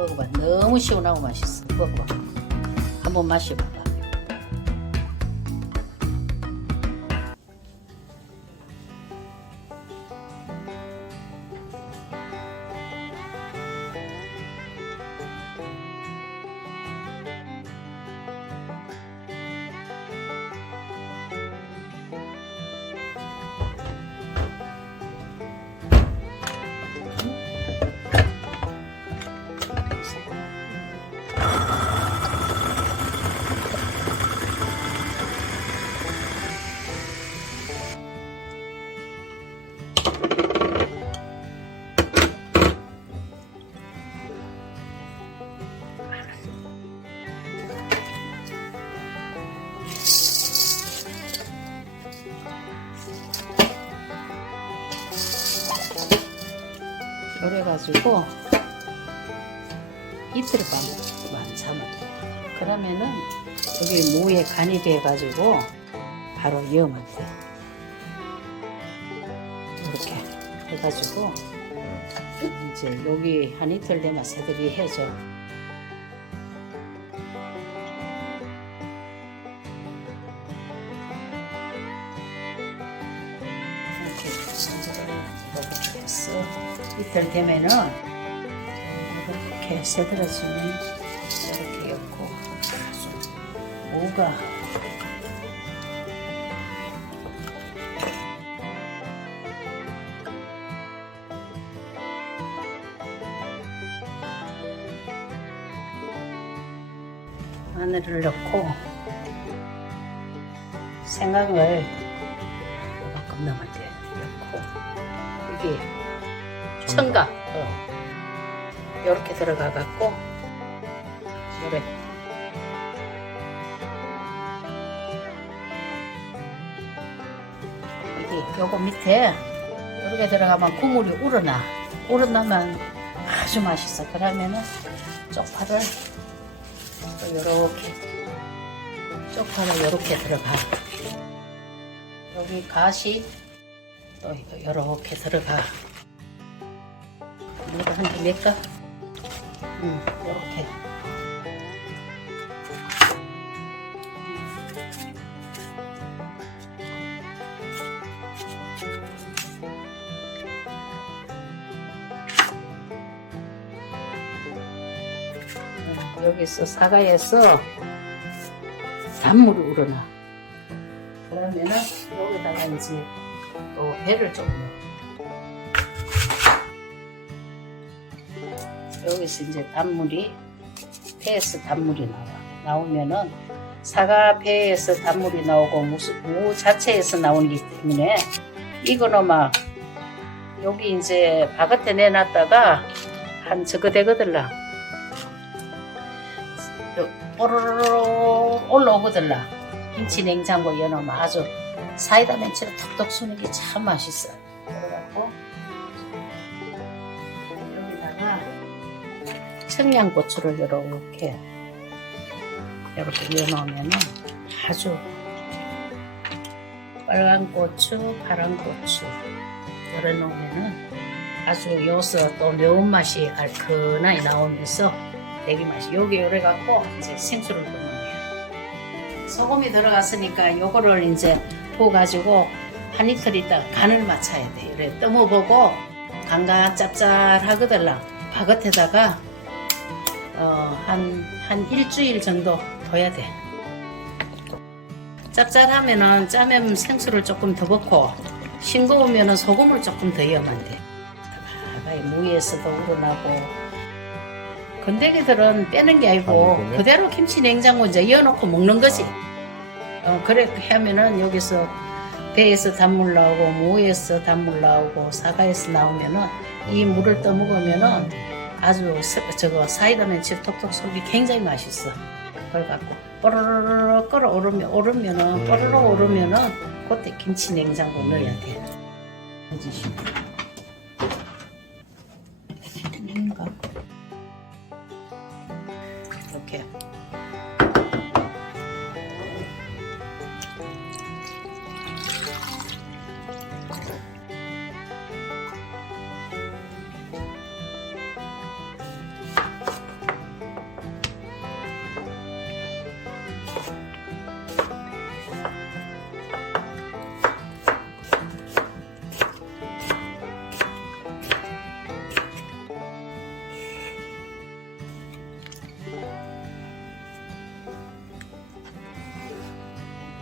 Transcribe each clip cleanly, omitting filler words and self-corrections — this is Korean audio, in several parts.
먹어봐. 너무 시원하고 맛있어. 먹어봐. 한번 마셔봐봐. 그래가지고 이틀 밤만 잠을 그러면은 여기 무에 간이 돼가지고 바로 이으면 돼. 이렇게 해가지고 이제 여기 한 이틀 되면 새들이 해져. 이렇게 이렇게 했어. 이틀 되면은 이렇게 새들어지면 이렇게 엮고 무가 마늘을 넣고 생강을 이만큼 넣으면 돼. 넣고 여기 청각 이렇게 들어가 갖고 요래 여기 요거 밑에 이렇게 들어가면 국물이 우러나면 아주 맛있어. 그러면은 쪽파를 또 요렇게 쪽파를 요렇게 들어가. 여기 가시 또 요렇게 들어가. 이거 한개 낼까? 요렇게. 여기서 사과에서 단물이 우러나. 그러면은 여기다가 이제 또 배를 좀 넣어. 여기서 이제 배에서 단물이 나오면은 사과 배에서 단물이 나오고 무 자체에서 나오기 때문에 이거는 막 여기 이제 바깥에 내놨다가 한 저거 되거들라 뽀로로 올라오거들라. 김치 냉장고 여놓으면 아주 사이다 멘치를 톡톡 쏘는 게 참 맛있어. 그래갖고 여기다가 청양고추를 이렇게 넣어놓으면 아주 빨간 고추, 파란 고추 이렇게 넣으면 아주 여기서 또 매운맛이 얼큰하게 나오면서 되게 맛이. 여기 요래 갖고 이제 생수를 넣는 거야. 소금이 들어갔으니까 요거를 이제 부어가지고 한 이틀 있다 간을 맞춰야 돼. 이래 떠먹어보고 간간 짭짤하거들라. 바깥에다가 한 일주일 정도 둬야 돼. 짭짤하면은 짜면 생수를 조금 더 넣고 싱거우면은 소금을 조금 더 넣으면 돼. 무에서도 우러나고. 건더기들은 빼는 게 아니고 그대로 김치 냉장고 이제 이어놓고 먹는 거지. 그렇게 하면은 여기서 배에서 단물 나오고 무에서 단물 나오고 사과에서 나오면은 이 물을 떠먹으면은 아주 저거 사이다 멘치 톡톡 속이 굉장히 맛있어. 그래갖고 뽀로로로 오르면은 뽀로로 오르면은 그때 김치 냉장고 넣어야 돼. 이렇게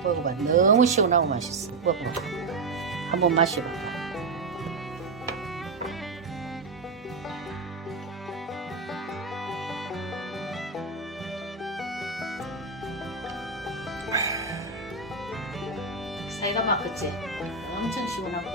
먹어봐. 너무 시원하고 맛있어. 먹어봐. 한번 마셔봐. 사이가 막 그치? 엄청 시원하고.